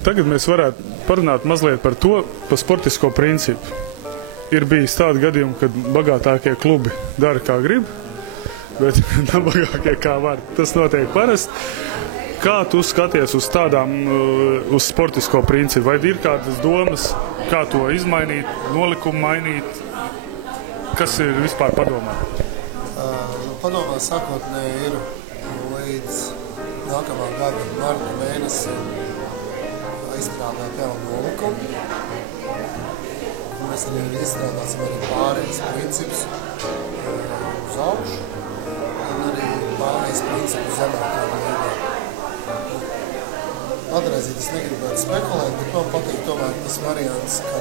Tagad mēs varētu parunāt mazliet par to, par sportisko principu. Ir bijis tādi gadījumi, kad bagātākie klubi dara kā grib, bet nabagākie kā var. Tas notiek parasti. Kā tu skaties uz tādām, uz sportisko principu? Vai ir kādas domas, kā to izmainīt, nolikumu mainīt? Kas ir vispār padomā? Padomā sākotnēji ir līdz nākamā gada marta mēnesi izstrādāt jaunu nolikumu. Mēs arī izstrādāsim arī pārējais principus uz augšu un arī pārējais principus zemākā līmenī. Patreizīt es negribētu spekulēt, bet man patīk tomēr tas variants, ka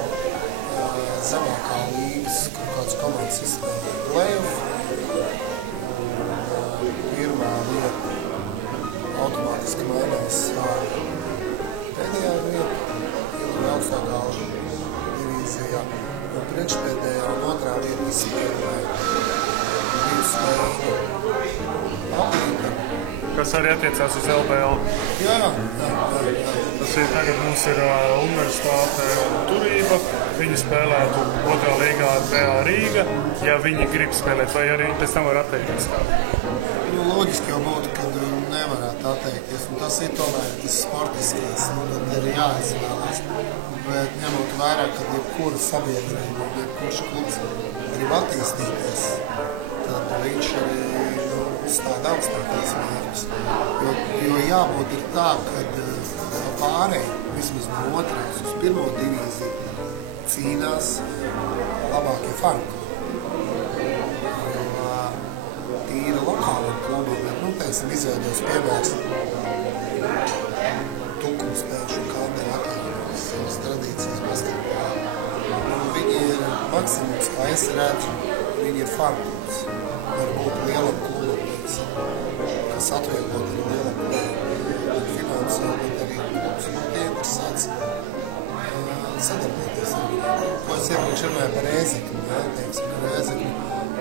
zemākā līgas kaut kāds komandas izspēlē play-off. Pirmā vieta automātiski mainās pēdējā vieta, ir augstākā divīzijā, un priekšpēdējā un otrā vieta izspēlē divu spēļu aplinka. Kas arī attiecās uz LBL? Jā. Tas ir tagad mums ir Universitāte Turība. Viņi spēlētu otrā līgā ar BA Rīga, ja viņi grib spēlēt, vai arī pēc tam var atteikties. Loģiski jau būtu, kad nevarētu atteikties, un tas ir tomēr tas sportiskais, tad ir jāizvēlās. Bet ņemot vērā, kad jebkura sabiedrība, jebkurš klubs grib attīstīties, tad viņš arī stāda augstākās mērķus. Jo jābūt ir tā, ka pārēji, vismaz no otrās uz pirmo divīziju, cīnās labākie farmi. Tīri lokāli klubi, bet, teiksim, izveidos piemērs Tukums pēkšņu kādēļ attīstības savas tradīcijas basketbolā. Viņi ir maksimums, kā es redzu, viņi ir farmklubs. Varbūt lielam klubam, kas atvieglot arī lielam klubam. Finansēm, bet arī klubs būtu interesēts sadarboties ar viņu. Ko es iepriekš runāju par Rēzekni, teiksim, ka Rēzekni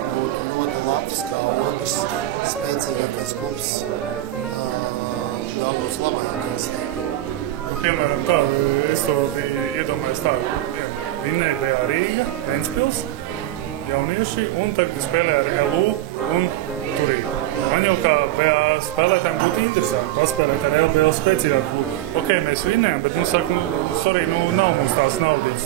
būtu ļoti labs kā otrs spēcīgākais klubs Daugavas labākais. Piemēram, tā, es to biju iedomājis tā, vinnēja BA Rīga, Ventspils, jaunieši, un tagad spēlē ar LU un Turību. Man jau kā BA spēlētājiem būtu interesanti paspēlēt ar LBL spēcīgāku klubu. Ok, mēs vinnējam, bet, saka, sorry, nav mums tās naudiņas.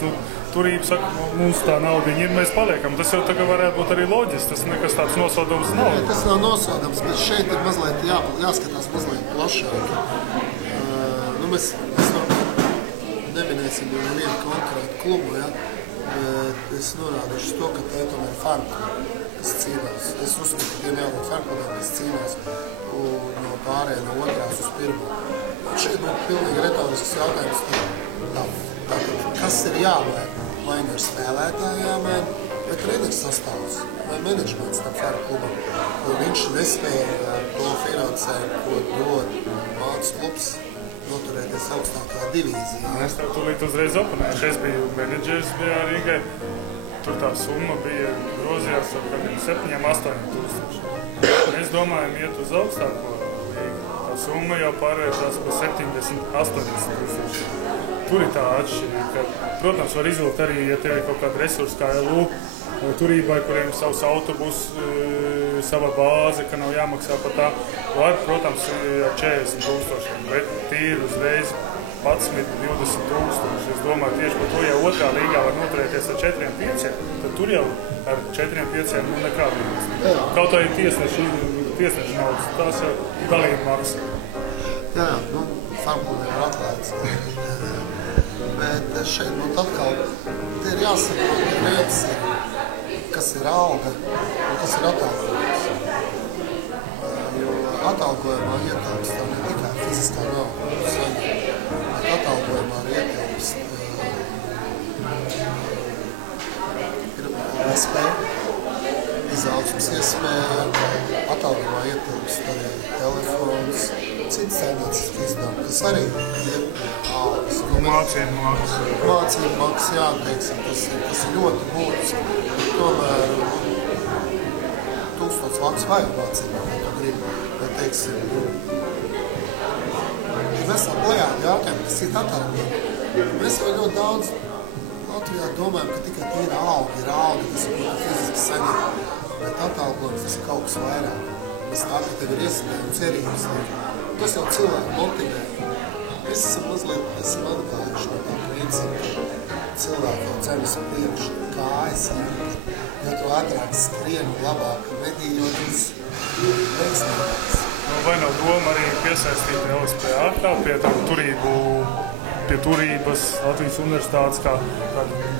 Turība saka, mums tā naudiņa ir, mēs paliekam. Tas jau tagad varētu būt arī loģiski, tas nekas tāds nosodams nav. Jā, tas nav nosodams, bet šeit ir mazliet jāskatās mazliet plašāk. Mēs neminēsim vienu konkrētu klubu, bet es norādīšu to, ka tā tomēr ir farmklubi, kas cīnās. Es uzskatu, ka tiem jābūt farmklubiem, kas cīnās no pārējā no otrās uz pirmo. Šeit būtu pilnīgi retorisks jautājums, kas ir jāmaina? Vai nu ir spēlētāji jāmaina, vai treneris sastāvs, vai menedžments tam farmklubam, jo viņš nespēja to finansējumu, ko dod Mācis klubs, noturēties augstākā divīzijā. Es tev tūlīt uzreiz oponēšu. Es biju menedžers BA Rīgai. Tur tā summa bija grozījās ar 7-8 tūkstoši. Mēs domājam iet uz augstāko līgu. Tā summa jau pārvērtās par 70-80 tūkstoši. Tur ir tā atšķirība, ka, protams, var izvilkt arī, ja tev ir kaut kāda resursa kā LU, Turībai, kuriem savs autobus, sava bāze, ka nav jāmaksā par tā. Var, protams, ar 40 tūkstošiem, bet tīri uzreiz 11-20 tūkstoši. Es domāju, tieši par to, ja otrā līgā var noturēties ar 4-5, tad tur jau ar 4-5 nekā līdz. Kaut arī tiesneši naudas, tās jau dalība maksa. Jā, farmklubiem ir atklāts. Bet šeit būtu atkal, te ir jāsaprot, ka viens ir, kas ir alga un kas ir atalgojums. Jo atalgojumā ietilpst ne tikai fiziskā nauda, bet atalgojumā arī ietilpst iespēja, izaugsmes iespēja, atalgojumā ietilpst arī telefons, citas saimnieciskas izdevumi, kas arī ir algas. Mācību maksas, jā, teiksim, tas ir ļoti būtiski. Tomēr 1000 lats vajag mācībā, ja tu gribi, bet, teiksim, ir vesela plejāda jautājumu, kas ir atalgojumi. Mēs jau ļoti daudz Latvijā domājam, ka tikai tīra alga ir alga, tas ir fiziski saņem. Bet atalgojums tas ir kaut kas vairāk. Mēs tā, ka tev ir iespēja cerības. Tas jau cilvēku motivē. Mēs esam mazliet atgājuši no tā principa. Cilvēki jau ceļas priekšu, kājas jūt. Jo tu ātrāk skrieni, labāk medījot, veiksmīgāks. Vai nav doma arī piesaistīt LSPA pie turības Latvijas universitātes,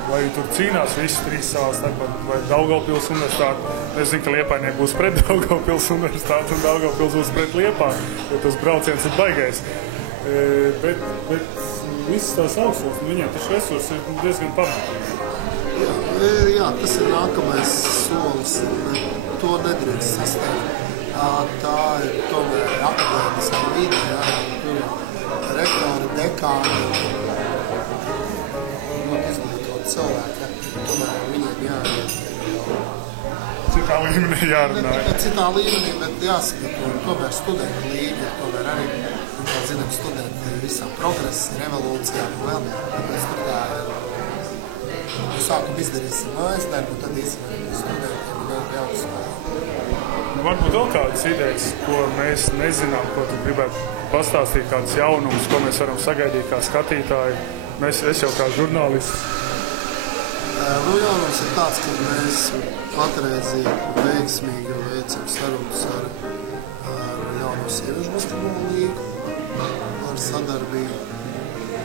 vai tur cīnās visi trīs savā starpā, vai Daugavpils universitāte. Es zinu, ka Liepājnieki būs pret Daugavpils universitāti un Daugavpils būs pret Liepāju, jo tas brauciens ir baigais. Bet visas tās augstskolas, viņiem taču resursi ir diezgan pamatīgi. Jā, tas ir nākamais solis. To nedrīkst sasniegt. Tā ir tomēr akadēmiskā vide, tur ir rektori, dekāni, izglītot cilvēki, tomēr viņiem jāiet. Citā līmenī jārunā. Citā līmenī, bet jāsagatavo, tomēr studenti līdzi, tomēr arī, kā zinām, studenti visā progresa, revolūcijām un vēl, tāpēc tur tā ir. Sākam izdarīsim mājas darbu, tad īstenībā studentiem ir vēl jāuzsvēr. Varbūt vēl kādas idejas, ko mēs nezinām, ko tu gribētu pastāstīt, kādas jaunumus, ko mēs varam sagaidīt kā skatītāji. Es jau kā žurnālists. Jaunums ir tāds, ka mēs patreizīgi veiksmīgi veicam sarunas ar jauno sieviešu basketbola līgu, ar sadarbību.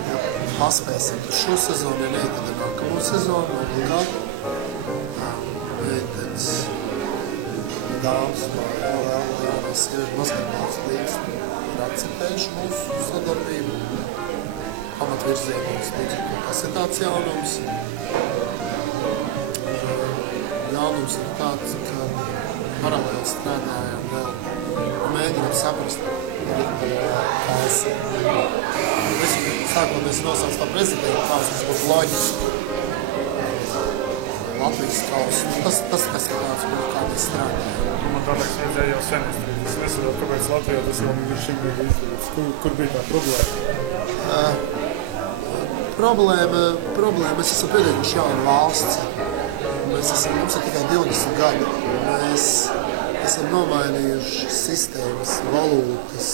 Ja paspēsim šo sezonu, ja ne, tad ir nākamo sezonu, obligāti. Meitenes, dāmas no jaunās sieviešu basketbolas līgas ir akceptējuši mūsu sadarbību. Pamatvirzienos, tas ir tāds jaunums. Jaunums ir tāds, ka paralēli strādājam vēl un mēģinām saprast, kāds sākot mēs nosauc tā prezidentu kāds, kas būtu loģiski. Latvijas kausa. Tas ir tāds, kā mēs strādājam. Man tā liekas, vajadzēja jau sen izdarīt. Es nesaprotu, kāpēc Latvijā tas vēl ir šim bija izdarīts. Kur bija tā problēma? Problēma, mēs esam pietiekuši jauna valsts. Mums ir tikai 20 gadi. Mēs esam nomainījuši sistēmas, valūtas.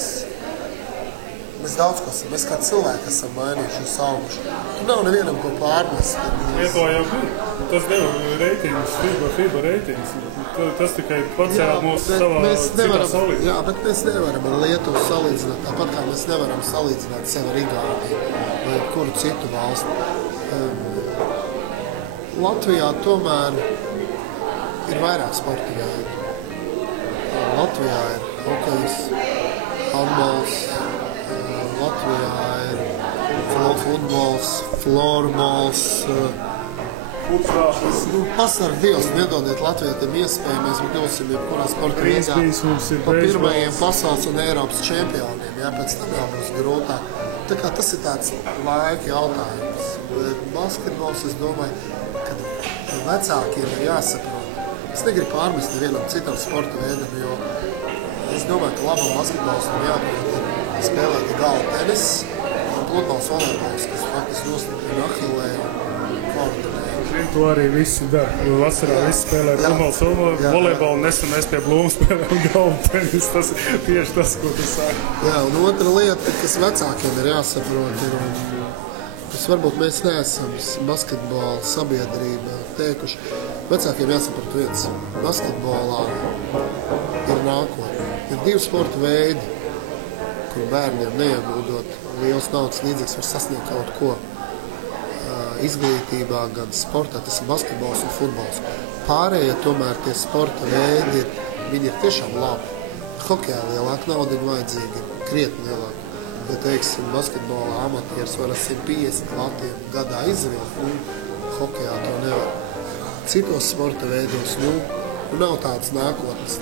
Mēs daudz ko esam. Mēs kā cilvēki esam mainījuši un sauguši. Tur nav nevienam ko pārnest. Lietuvā jau bija. Tas deva reitingus, FIBA reitingus. Tas tikai pacēla mūsu savā citā salīdzināt. Jā, bet mēs nevaram ar Lietuvu salīdzināt. Tāpat kā mēs nevaram salīdzināt sevi ar Igauniju vai kuru citu valstu. Latvijā tomēr ir vairāk sporta veidi. Latvijā ir hokejs, handbols, Latvijā ir futbols, florbols. Pasarg Dievs, nedodiet Latvietiem iespēju, mēs kļūsim jebkurā sporta veidā pa pirmajiem pasaules un Eiropas čempioniem. Jā, pēc tam jau būs grūtāk. Tā kā tas ir tāds laika jautājums. Basketbols, es domāju, ka vecākiem ir jāsaprot. Es negribu pārmest nevienam citam sporta veidam, jo es domāju, ka labam basketbolistam jāprot spēlēt galva tenis un pludmales volejbols, kas faktiski nostiprina Ahilēju un koordinē. To arī visi dara. Vasarā visi spēlē pludmales volejbolu, nesen mēs pie Blūmas spēlējam galva tenis. Tas ir tieši tas, ko tu sāki. Jā, un otra lieta, kas vecākiem ir jāsaprot, ir, kas varbūt mēs neesam basketbola sabiedrība teikuši. Vecākiem jāsaprot viens. Basketbolā ir nākotne. Ir divi sporta veidi, kur bērniem neieguldot liels naudas līdzekļus var sasniegt kaut ko. Izglītībā, gan sportā, tas ir basketbols un futbols. Pārējie tomēr tie sporta veidi, viņi ir tiešām labi. Hokejā lielāka nauda ir vajadzīga, krietni lielāka. Ja teiksim, basketbolā amatieris var ar 150 latiem gadā izvilkt, hokejā to nevar. Citos sporta veidos, nav tāds nākotnes,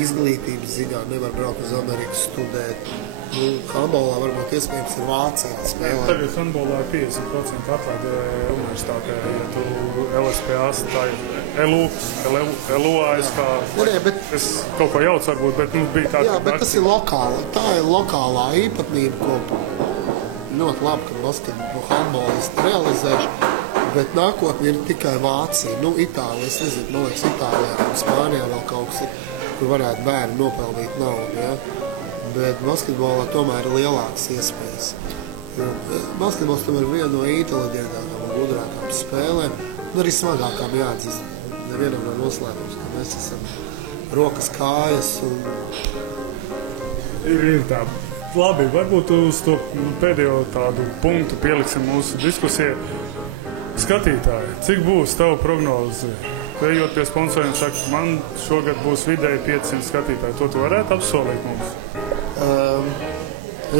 izglītības ziņā nevar braukt uz Ameriku studēt. Handbolā varbūt iespējams ir Vācijā spēlēt. Tagad handbolā ir 50% atlaide universitātē, ja tu LSPA, tā ir LU ASK. Es kaut ko jaucu varbūt, bet bija tā. Jā, bet tas ir lokāli. Tā ir lokālā īpatnība, ko ļoti labi, ka basketbolu handbolisti realizējuši, bet nākotnē ir tikai Vācija. Nu, Itālija, es nezinu, man liekas, Itālijā un Spānijā vēl kaut kas ir, kur varētu bērni nopelnīt naudu, ja? Bet basketbolā tomēr ir lielākas iespējas. Jo basketbols tomēr ir viena no inteliģentākām un gudrākām spēlēm, un arī smagākām jāatzīst. Nevienam nav noslēpums, ka mēs esam rokas, kājas un... Ir tā. Labi, varbūt uz to pēdējo tādu punktu pieliksim mūsu diskusijai. Skatītāji, cik būs tava prognoze? Ejot pie sponsoriem, saka, man šogad būs vidēji 500 skatītāji. To tu varētu apsolīt mums?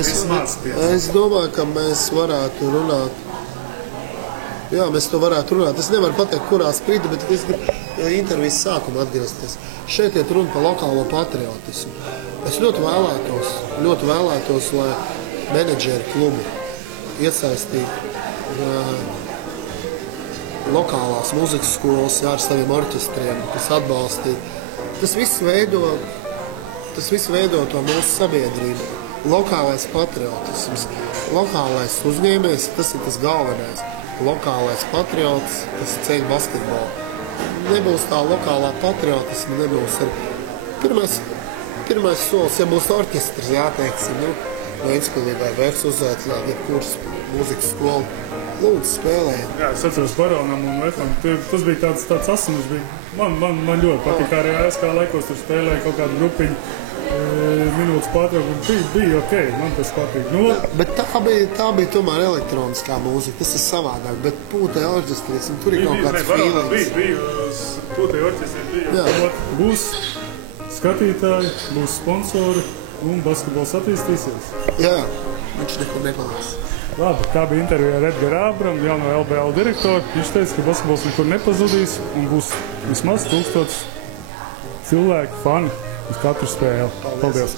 Es domāju, ka mēs varētu runāt. Jā, mēs to varētu runāt. Es nevaru pateikt, kurā sprīdī, bet es gribu intervijas sākumu atgriezties. Šeit iet runa par lokālo patriotismu. Es ļoti vēlētos, lai menedžeri klubu iesaistītu lokālās muzikas skolas ar saviem orķestriem, kas atbalstītu. Tas viss veido to mūsu sabiedrību. Lokālais patriotisms, lokālais uzņēmējs, tas ir tas galvenais. Lokālais patriots, kas ceļ basketbolu. Nebūs tā lokālā patriotisma, nebūs arī pirmais solis, ja būs orķestris, jāteiksim, Ventspilī vai Vērs uzaicināt, ja kurs muzikas skolu. Lūdzu, spēlējiet. Jā, es atceros Baronam un Lefam. Tas bija tāds asinis. Man ļoti patika arī ASK laikos, tur spēlēja kaut kādu grupiņu minūtes pārtraukumu. Bija ok, man tas patīk. Jā, bet tā bija tomēr elektroniskā mūzika. Tas ir savādāk, bet pūtē orķestris, un tur ir kaut kāds feelings. Bija pūtē orķestris. Būs skatītāji, būs sponsori un basketbols attīstīsies. Jā, viņš nekur nepalies. Labi, tā bija intervija ar Edgaru Ābramu, jauno LBL direktoru. Viņš teica, ka basketbols nekur nepazudīs un būs vismaz 1000 cilvēku, fani uz katru spēli. Paldies!